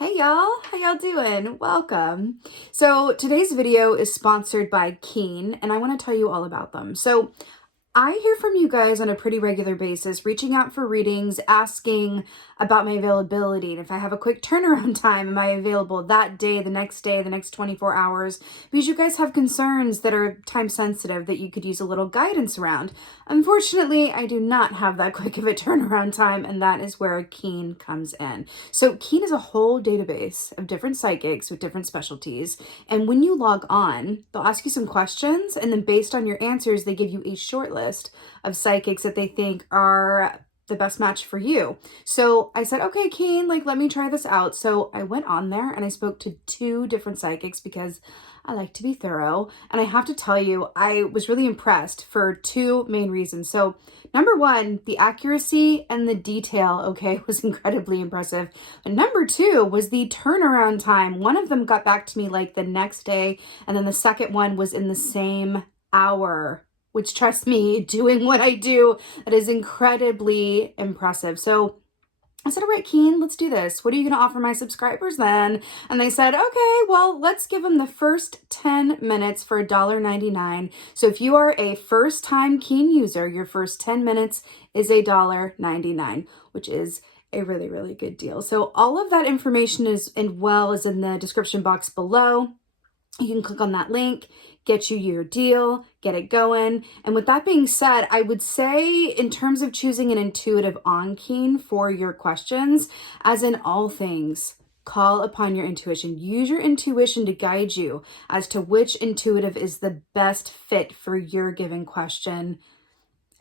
Hey y'all, how y'all doing? Welcome. So today's video is sponsored by Keen, and I want to tell you all about them. So I hear from you guys on a pretty regular basis, reaching out for readings, asking about my availability. And if I have a quick turnaround time, am I available that day, the next 24 hours? Because you guys have concerns that are time sensitive that you could use a little guidance around. Unfortunately, I do not have that quick of a turnaround time, and that is where Keen comes in. So Keen is a whole database of different psychics with different specialties. And when you log on, they'll ask you some questions, and then based on your answers, they give you a short list of psychics that they think are the best match for you. So I said, okay, Keen, let me try this out. So I went on there and I spoke to 2 different psychics because I like to be thorough. And I have to tell you, I was really impressed for 2 main reasons. So number 1, the accuracy and the detail, okay, was incredibly impressive. And number 2 was the turnaround time. One of them got back to me the next day, and then the second one was in the same hour, which, trust me, doing what I do, that is incredibly impressive. So I said, all right, Keen, let's do this. What are you going to offer my subscribers then? And they said, okay, well, let's give them the first 10 minutes for $1.99. So if you are a first-time Keen user, your first 10 minutes is $1.99, which is a really, really good deal. So all of that information is in the description box below. You can click on that link, get you your deal, get it going. And with that being said, I would say in terms of choosing an intuitive on Keen for your questions, as in all things, call upon your intuition. Use your intuition to guide you as to which intuitive is the best fit for your given question.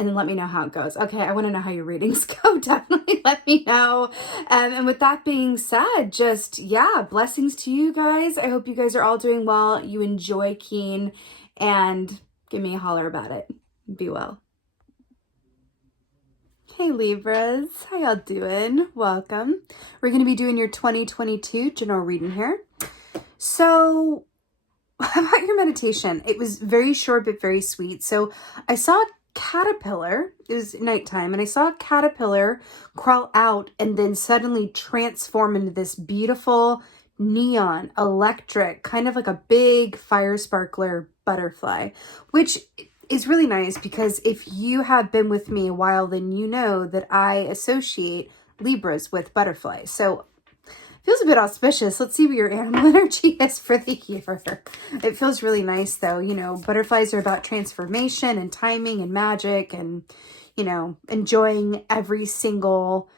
And then let me know how it goes. Okay, I want to know how your readings go. Definitely let me know. And with that being said, blessings to you guys. I hope you guys are all doing well. You enjoy Keen, and give me a holler about it. Be well. Hey Libras, how y'all doing? Welcome. We're going to be doing your 2022 general reading here. So, how about your meditation? It was very short but very sweet. So, I saw caterpillar. It was nighttime, and I saw a caterpillar crawl out and then suddenly transform into this beautiful neon electric, kind of like a big fire sparkler butterfly, which is really nice because if you have been with me a while, then you know that I associate Libras with butterflies. So feels a bit auspicious. Let's see what your animal energy is for the year. It feels really nice though. You know, butterflies are about transformation and timing and magic and, enjoying every single,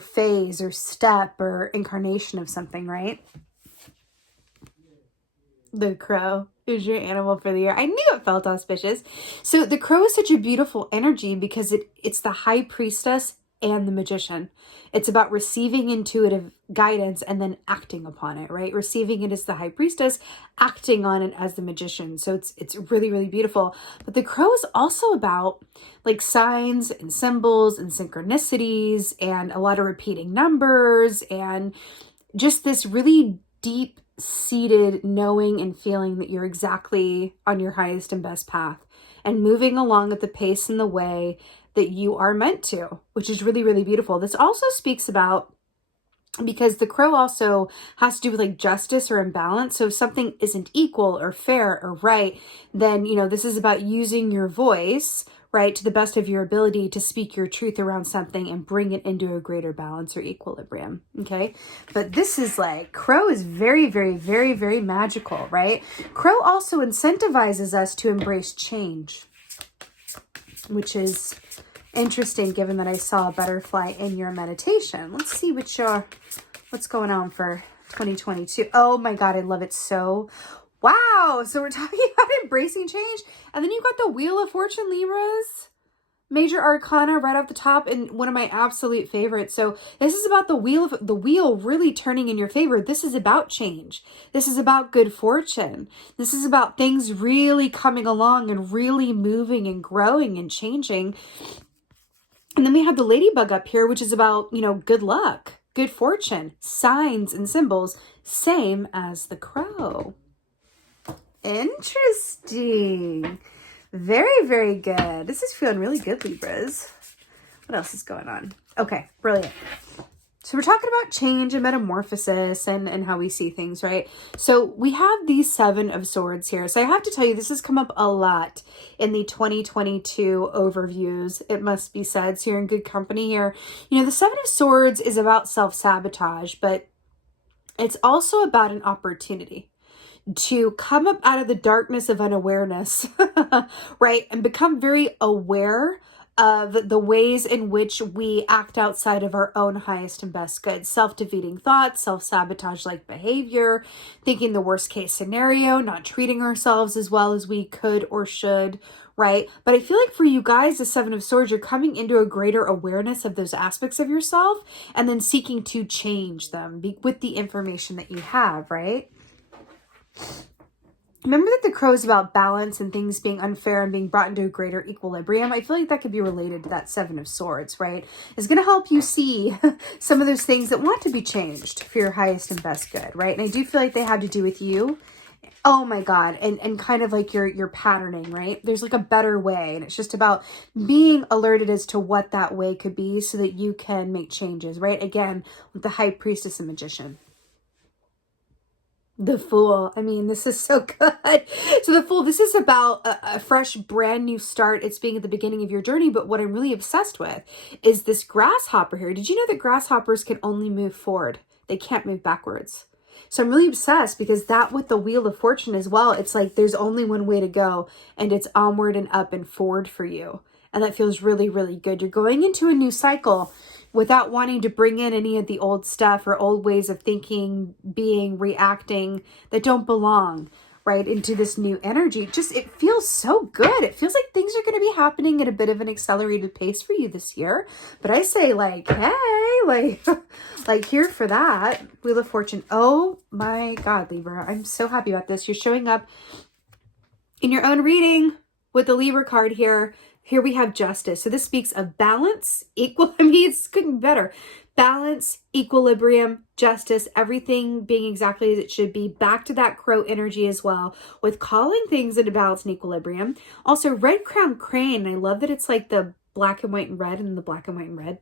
phase or step or incarnation of something, right? The crow is your animal for the year. I knew it felt auspicious. So the crow is such a beautiful energy because it's the high priestess and the magician. It's about receiving intuitive guidance and then acting upon it, right? Receiving it as the high priestess, acting on it as the magician. So it's really, really beautiful. But the crow is also about signs and symbols and synchronicities and a lot of repeating numbers and just this really deep seated knowing and feeling that you're exactly on your highest and best path and moving along at the pace and the way that you are meant to, which is really, really beautiful. This also speaks about, because the crow also has to do with justice or imbalance. So if something isn't equal or fair or right, then, this is about using your voice, right, to the best of your ability to speak your truth around something and bring it into a greater balance or equilibrium. Okay. But this is crow is very, very, very, very magical, right? Crow also incentivizes us to embrace change, which is interesting given that I saw a butterfly in your meditation. Let's see what's going on for 2022. Oh my God, I love it so. Wow. So we're talking about embracing change. And then you've got the Wheel of Fortune, Libras. Major Arcana right off the top, and one of my absolute favorites. So this is about the wheel really turning in your favor. This is about change. This is about good fortune. This is about things really coming along and really moving and growing and changing. And then we have the ladybug up here, which is about, good luck, good fortune, signs and symbols, same as the crow. Interesting. Very, very good. This is feeling really good, Libras. What else is going on? Okay, brilliant. So we're talking about change and metamorphosis and how we see things, right? So we have these Seven of Swords here. So I have to tell you, this has come up a lot in the 2022 overviews, it must be said. So you're in good company here. You know, the Seven of Swords is about self-sabotage, but it's also about an opportunity to come up out of the darkness of unawareness, right? And become very aware of the ways in which we act outside of our own highest and best good. Self-defeating thoughts, self-sabotage-like behavior, thinking the worst case scenario, not treating ourselves as well as we could or should, right? But I feel like for you guys, the Seven of Swords, you're coming into a greater awareness of those aspects of yourself and then seeking to change them with the information that you have, right? Remember that the crow is about balance and things being unfair and being brought into a greater equilibrium. I feel like that could be related to that Seven of Swords, right? It's going to help you see some of those things that want to be changed for your highest and best good, right? And I do feel like they have to do with you. Oh my God. And kind of like your patterning, right? There's like a better way. And it's just about being alerted as to what that way could be so that you can make changes, right? Again, with the High Priestess and Magician. The Fool. I mean, this is so good. So the Fool, this is about a fresh, brand new start. It's being at the beginning of your journey. But what I'm really obsessed with is this grasshopper here. Did you know that grasshoppers can only move forward? They can't move backwards. So I'm really obsessed because that with the Wheel of Fortune as well, it's like there's only one way to go and it's onward and up and forward for you. And that feels really, really good. You're going into a new cycle without wanting to bring in any of the old stuff or old ways of thinking, being, reacting that don't belong, right, into this new energy. Just, it feels so good. It feels like things are going to be happening at a bit of an accelerated pace for you this year. But I say like, hey, like here for that. Wheel of Fortune. Oh my God, Libra. I'm so happy about this. You're showing up in your own reading with the Libra card here. Here we have Justice. So this speaks of balance, I mean, it's couldn't be better. Balance, equilibrium, justice, everything being exactly as it should be. Back to that crow energy as well, with calling things into balance and equilibrium. Also, red crown crane. I love that it's like the black and white and red and the black and white and red.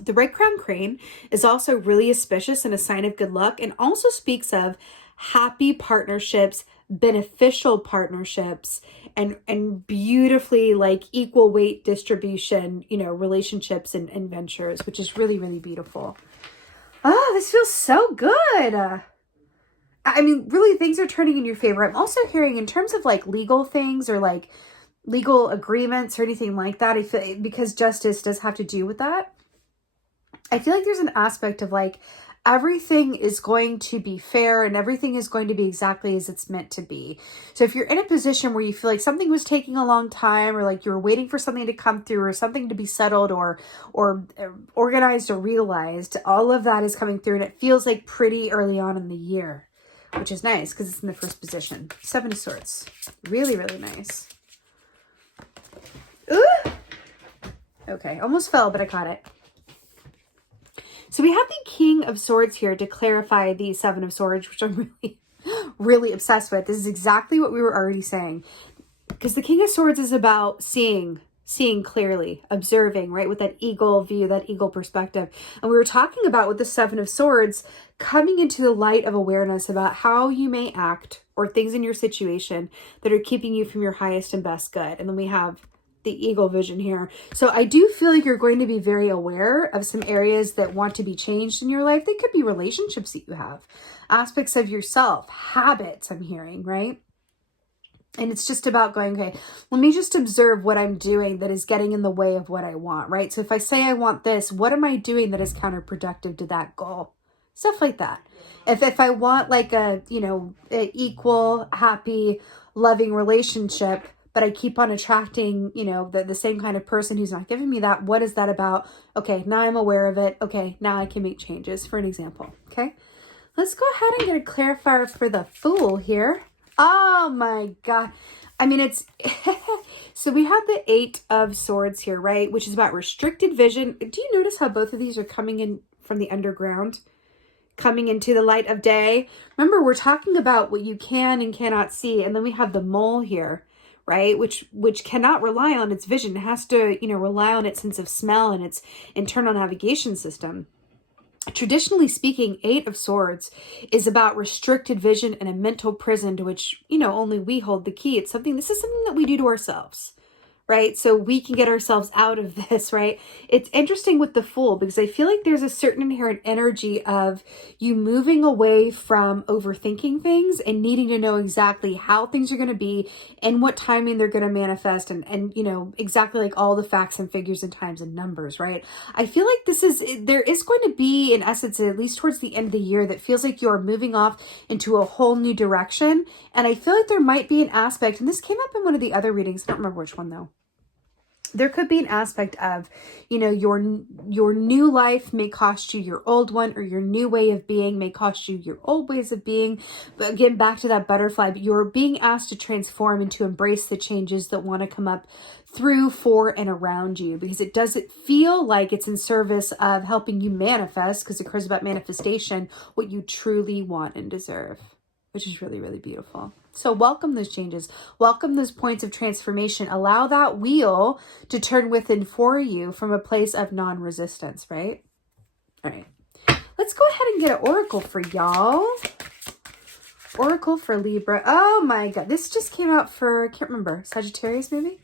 The red crown crane is also really auspicious and a sign of good luck, and also speaks of happy partnerships, beneficial partnerships, and beautifully like equal weight distribution, you know, relationships and ventures, which is really, really beautiful. Oh, this feels so good. I mean, really, things are turning in your favor. I'm also hearing in terms of like legal things or like legal agreements or anything like that, I feel, because justice does have to do with that, I feel like there's an aspect of like everything is going to be fair and everything is going to be exactly as it's meant to be. So if you're in a position where you feel like something was taking a long time, or like you were waiting for something to come through or something to be settled or organized or realized, all of that is coming through, and it feels like pretty early on in the year, which is nice because it's in the first position. Seven of Swords. Really, really nice. Ooh! Okay, almost fell, but I caught it. So we have the King of Swords here to clarify the Seven of Swords, which I'm really, really obsessed with. This is exactly what we were already saying. Because the King of Swords is about seeing clearly, observing, right? With that eagle view, that eagle perspective. And we were talking about with the Seven of Swords, coming into the light of awareness about how you may act or things in your situation that are keeping you from your highest and best good. And then we have the eagle vision here. So I do feel like you're going to be very aware of some areas that want to be changed in your life. They could be relationships that you have, aspects of yourself, habits I'm hearing, right? And it's just about going, okay, let me just observe what I'm doing that is getting in the way of what I want, right? So if I say I want this, what am I doing that is counterproductive to that goal? Stuff like that. If I want like a, you know, a equal, happy, loving relationship, but I keep on attracting, you know, the same kind of person who's not giving me that. What is that about? Okay, now I'm aware of it. Okay, now I can make changes, for an example. Okay, let's go ahead and get a clarifier for the Fool here. Oh my God. I mean, it's, so we have the Eight of Swords here, right? Which is about restricted vision. Do you notice how both of these are coming in from the underground? Coming into the light of day. Remember, we're talking about what you can and cannot see. And then we have the Mole here, right? Which cannot rely on its vision. It has to, you know, rely on its sense of smell and its internal navigation system. Traditionally speaking, Eight of Swords is about restricted vision and a mental prison to which, only we hold the key. This is something that we do to ourselves, right? So we can get ourselves out of this, right? It's interesting with the Fool because I feel like there's a certain inherent energy of you moving away from overthinking things and needing to know exactly how things are going to be and what timing they're going to manifest and exactly like all the facts and figures and times and numbers, right? I feel like there is going to be, in essence, at least towards the end of the year, that feels like you're moving off into a whole new direction. And I feel like there might be an aspect, and this came up in one of the other readings, I don't remember which one though. There could be an aspect of, your new life may cost you your old one, or your new way of being may cost you your old ways of being. But again, back to that butterfly, but you're being asked to transform and to embrace the changes that want to come up through, for, and around you, because it doesn't feel like it's in service of helping you manifest, because it cares about manifestation, what you truly want and deserve, which is really, really beautiful. So welcome those changes. Welcome those points of transformation. Allow that wheel to turn within for you from a place of non-resistance, right? All right. Let's go ahead and get an oracle for y'all. Oracle for Libra. Oh my God. This just came out for, I can't remember, Sagittarius maybe?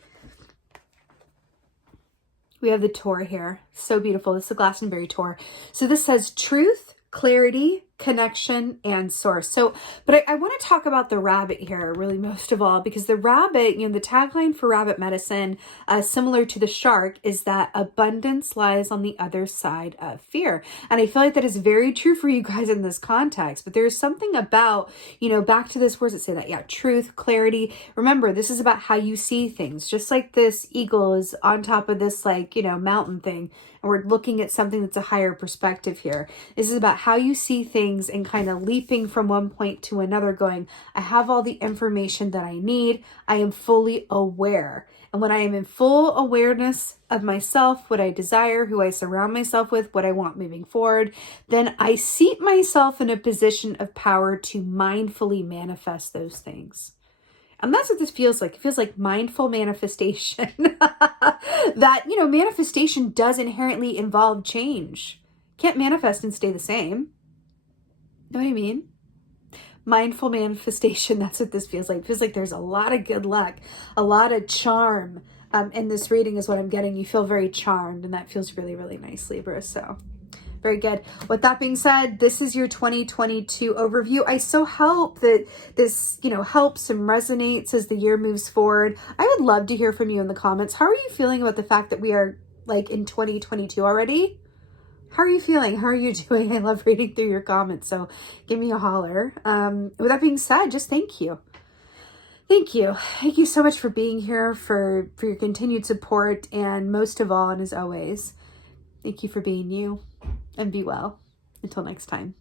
We have the Tour here. So beautiful. This is the Glastonbury Tour. So this says truth, clarity, connection, and source. So, but I want to talk about the rabbit here really most of all, because the rabbit, the tagline for rabbit medicine, similar to the shark, is that abundance lies on the other side of fear. And I feel like that is very true for you guys in this context, but there's something about, back to this, where does it say that? Yeah, truth, clarity. Remember, this is about how you see things, just like this eagle is on top of this, mountain thing. And we're looking at something that's a higher perspective here. This is about how you see things and kind of leaping from one point to another, going, I have all the information that I need. I am fully aware. And when I am in full awareness of myself, what I desire, who I surround myself with, what I want moving forward, then I seat myself in a position of power to mindfully manifest those things. And that's what this feels like. It feels like mindful manifestation. That, manifestation does inherently involve change. Can't manifest and stay the same. Know what I mean? Mindful manifestation, that's what this feels like. It feels like there's a lot of good luck, a lot of charm in this reading is what I'm getting. You feel very charmed, and that feels really, really nice, Libra. So very good. With that being said, this is your 2022 overview. I so hope that this, helps and resonates as the year moves forward. I would love to hear from you in the comments. How are you feeling about the fact that we are in 2022 already? How are you feeling? How are you doing? I love reading through your comments, so give me a holler. With that being said, just thank you. Thank you. Thank you so much for being here, for your continued support, and most of all, and as always, thank you for being you, and be well. Until next time.